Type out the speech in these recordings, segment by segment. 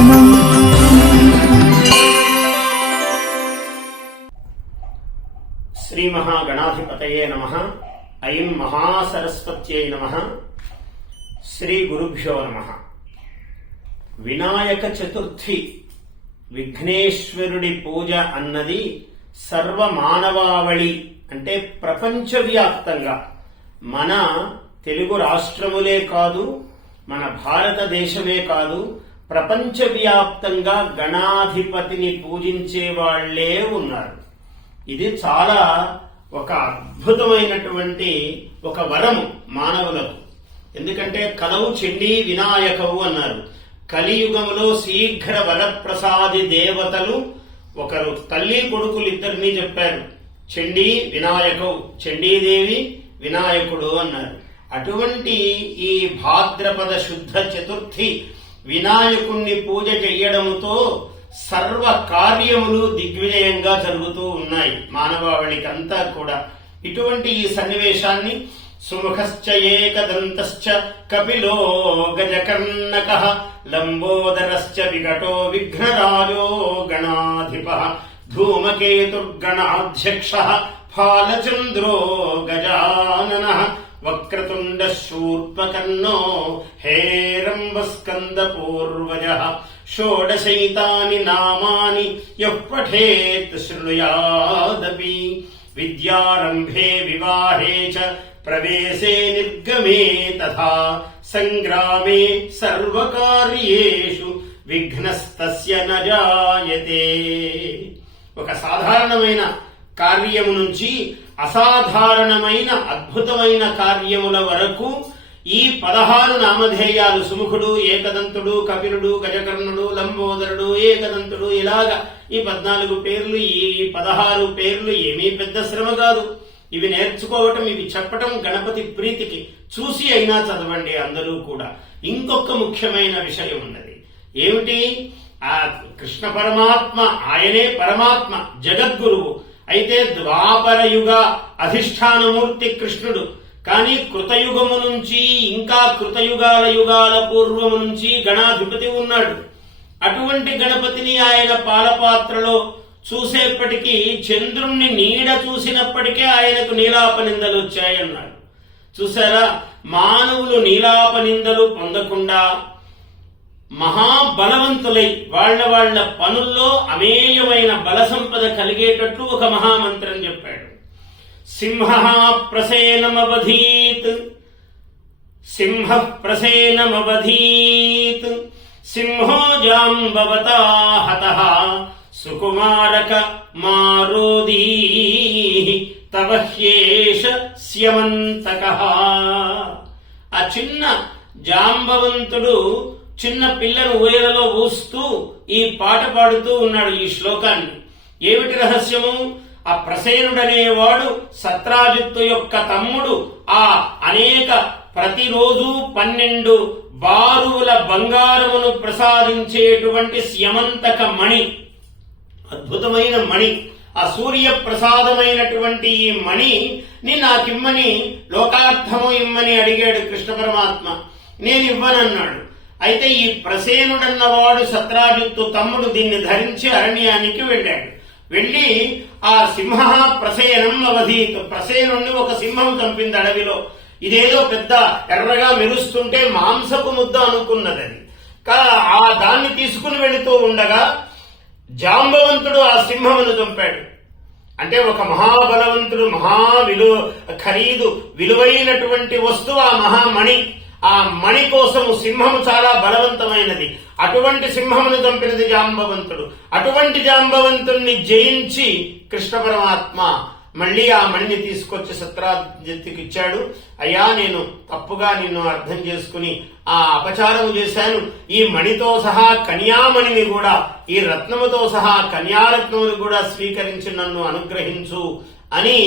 శరణం. శ్రీ మహాగణాధిపతయే నమః. ఐం మహాసరస్వత్యై నమః. శ్రీ గురుభ్యో నమః. వినాయక చతుర్థి విఘ్నేశ్వరుడి పూజ అన్నది సర్వమానవావళి అంటే ప్రపంచవ్యాప్తంగా మన తెలుగు రాష్ట్రములే కాదు, మన భారతదేశమే కాదు, ప్రపంచవ్యాప్తంగా గణాధిపతిని పూజించే వాళ్లే ఉన్నారు. ఇది చాలా ఒక అద్భుతమైనటువంటి ఒక వరము మానవులకు. ఎందుకంటే కలవు చండీ వినాయకవు అన్నారు. కలియుగములో శీఘ్ర వరప్రసాది దేవతలు ఒకరు తల్లి కొడుకులిద్దరినీ చెప్పారు. చండీ వినాయకవు, చండీదేవి వినాయకుడు అన్నారు. అటువంటి ఈ భాద్రపద శుద్ధ చతుర్థి వినాయకుణ్ణి పూజ చెయ్యడంతో సర్వ కార్యములు దిగ్విజయంగా జరుగుతూ ఉన్నాయి మానవాళికంతా కూడా. ఇటువంటి ఈ సన్నివేశాన్ని సుముఖశ్చ ఏకదంతశ్చ కపిలో గజకర్ణకః లంబోదరశ్చ వికటో విఘ్నరాజో గణాధిపః ధూమకేతుర్గణాధ్యక్షః ఫాలచంద్రో గజాననః వక్రతుండ శూర్పకర్ణో హేరంబస్కందపూర్వజః షోడశైతాని నామాని యః పఠేత్ శృణుయాదపి విద్యారంభే వివాహే చ ప్రవేశే నిర్గమే తథా సంగ్రామే సర్వకార్యేషు విఘ్నస్తస్య న జాయతే. ఒక సాధారణమైన కార్యము నుంచి అసాధారణమైన అద్భుతమైన కార్యముల వరకు ఈ 16 నామధేయాలు సుముఖుడు, ఏకదంతుడు, కపిలుడు, గజకర్ణుడు, లంబోదరుడు, ఏకదంతుడు, ఇలాగా ఈ 14 పేర్లు, ఈ 16 పేర్లు ఏమీ పెద్ద శ్రమ కాదు. ఇవి నేర్చుకోవటం, ఇవి చెప్పటం గణపతి ప్రీతికి. చూసి అయినా చదవండి అందరూ కూడా. ఇంకొక ముఖ్యమైన విషయం ఉన్నది. ఏమిటి? ఆ కృష్ణ పరమాత్మ, ఆయనే పరమాత్మ, జగద్గురువు. అయితే ద్వాపర యుగ అధిష్టానమూర్తి కృష్ణుడు. కానీ కృతయుగము నుంచి, ఇంకా కృతయుగాల యుగాల పూర్వము నుంచి గణాధిపతి ఉన్నాడు. అటువంటి గణపతిని ఆయన పాలపాత్రలో చూసేప్పటికీ చంద్రుణ్ణి నీడ చూసినప్పటికే ఆయనకు నీలాపనిందలు వచ్చాయన్నాడు. చూసారా, మానవులు నీలాపనిందలు పొందకుండా మహాబలవంతులై వాళ్ళ పనుల్లో అమేయమైన బల సంపద కలిగేటట్లు ఒక మహామంత్రం చెప్పాడు. సింహ ప్రసేనమవధీత్, సింహ ప్రసేనమవధీత్, సింహో జాంబవతా హతః సుకుమారక మారోదీ తవ హ్యేష స్యమంతకః. ఆ చిన్న జాంబవంతుడు చిన్న పిల్లను ఊయలలో ఊస్తూ ఈ పాట పాడుతూ ఉన్నాడు ఈ శ్లోకాన్ని. ఏమిటి రహస్యము? ఆ ప్రసేనుడనేవాడు సత్రాజిత్తు యొక్క తమ్ముడు. ఆ అనేక ప్రతిరోజు 12 బారువుల బంగారమును ప్రసాదించేటువంటి స్యమంతక మణి, అద్భుతమైన మణి. ఆ సూర్య ప్రసాదమైనటువంటి ఈ మణిని నాకిమ్మని, లోకార్థము ఇమ్మని అడిగాడు కృష్ణ పరమాత్మ. నేను ఇవ్వనన్నాడు. అయితే ఈ ప్రసేనుడన్నవాడు సత్రాజిత్తు తమ్ముడు దీన్ని ధరించి అరణ్యానికి వెళ్ళాడు. వెళ్లి ఆ సింహ ప్రసేనం అవధీత్, ప్రసేనుణ్ణి ఒక సింహం చంపింది అడవిలో. ఇదేదో పెద్ద ఎర్రగా మెరుస్తుంటే మాంసపు ముద్ద అనుకున్నది. ఆ దాన్ని తీసుకుని వెళుతూ ఉండగా జాంబవంతుడు ఆ సింహమును చంపాడు. అంటే ఒక మహాబలవంతుడు, ఖరీదు విలువైనటువంటి వస్తువు ఆ మహామణి. ఆ మణి కోసము సింహము చాలా బలవంతమైనది. అటువంటి సింహమును చంపినది జాంబవంతుడు. అటువంటి జాంబవంతుణ్ణి జయించి కృష్ణ పరమాత్మ మళ్లీ ఆ మణిని తీసుకొచ్చి సత్రాజిత్తుకి ఇచ్చాడు. అయ్యా, నేను తప్పుగా నిన్ను అర్థం చేసుకుని ఆ అపచారం చేశాను. ఈ మణితో సహా కన్యామణిని కూడా, ఈ రత్నముతో సహా కన్యారత్నమును కూడా స్వీకరించి నన్ను అనుగ్రహించు అని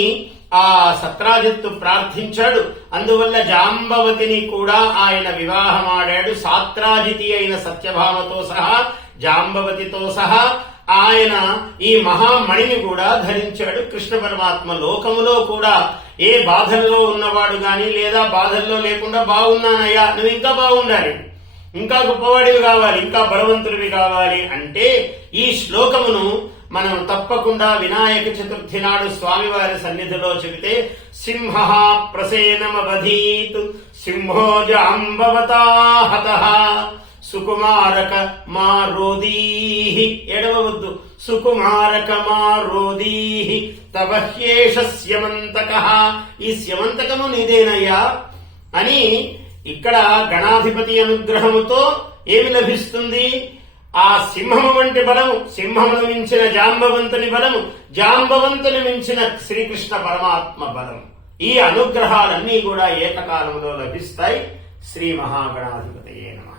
ఆ సత్రాజిత్తు ప్రార్థించాడు. అందువల్ల జాంబవతిని కూడా ఆయన వివాహమాడాడు. సాత్రాజితి అయిన సత్యభామతో సహా, జాంబవతితో సహా ఆయన ఈ మహామణిని కూడా ధరించాడు కృష్ణ పరమాత్మ. లోకములో కూడా ఏ బాధల్లో ఉన్నవాడు గాని లేదా బాధల్లో లేకుండా బాగున్నానయ్యా, నువ్వు ఇంకా బాగుండాలి, ఇంకా గొప్పవాడివి కావాలి, ఇంకా బలవంతుడివి కావాలి అంటే ఈ శ్లోకమును మనం తప్పకుండా వినాయక చతుర్థి నాడు స్వామివారి సన్నిధిలో చెబితే సింహ ప్రసేనమవధీత్ సింహో జాంబవతా హతః సుకుమారక మారోదీహి ఎడవవద్దు సుకుమారక మారోదీహి తవహ్యేష స్యమంతకః ఈ స్యమంతకము నీదేనయ్యా అని ఇక్కడ గణాధిపతి అనుగ్రహముతో ఏమి లభిస్తుంది? ఆ సింహము వంటి బలము, సింహమును మించిన జాంబవంతుని బలము, జాంబవంతుని మించిన శ్రీకృష్ణ పరమాత్మ బలం. ఈ అనుగ్రహాలన్నీ కూడా ఏకకాలంలో లభిస్తాయి. శ్రీ మహాగణాధిపతయే నమః.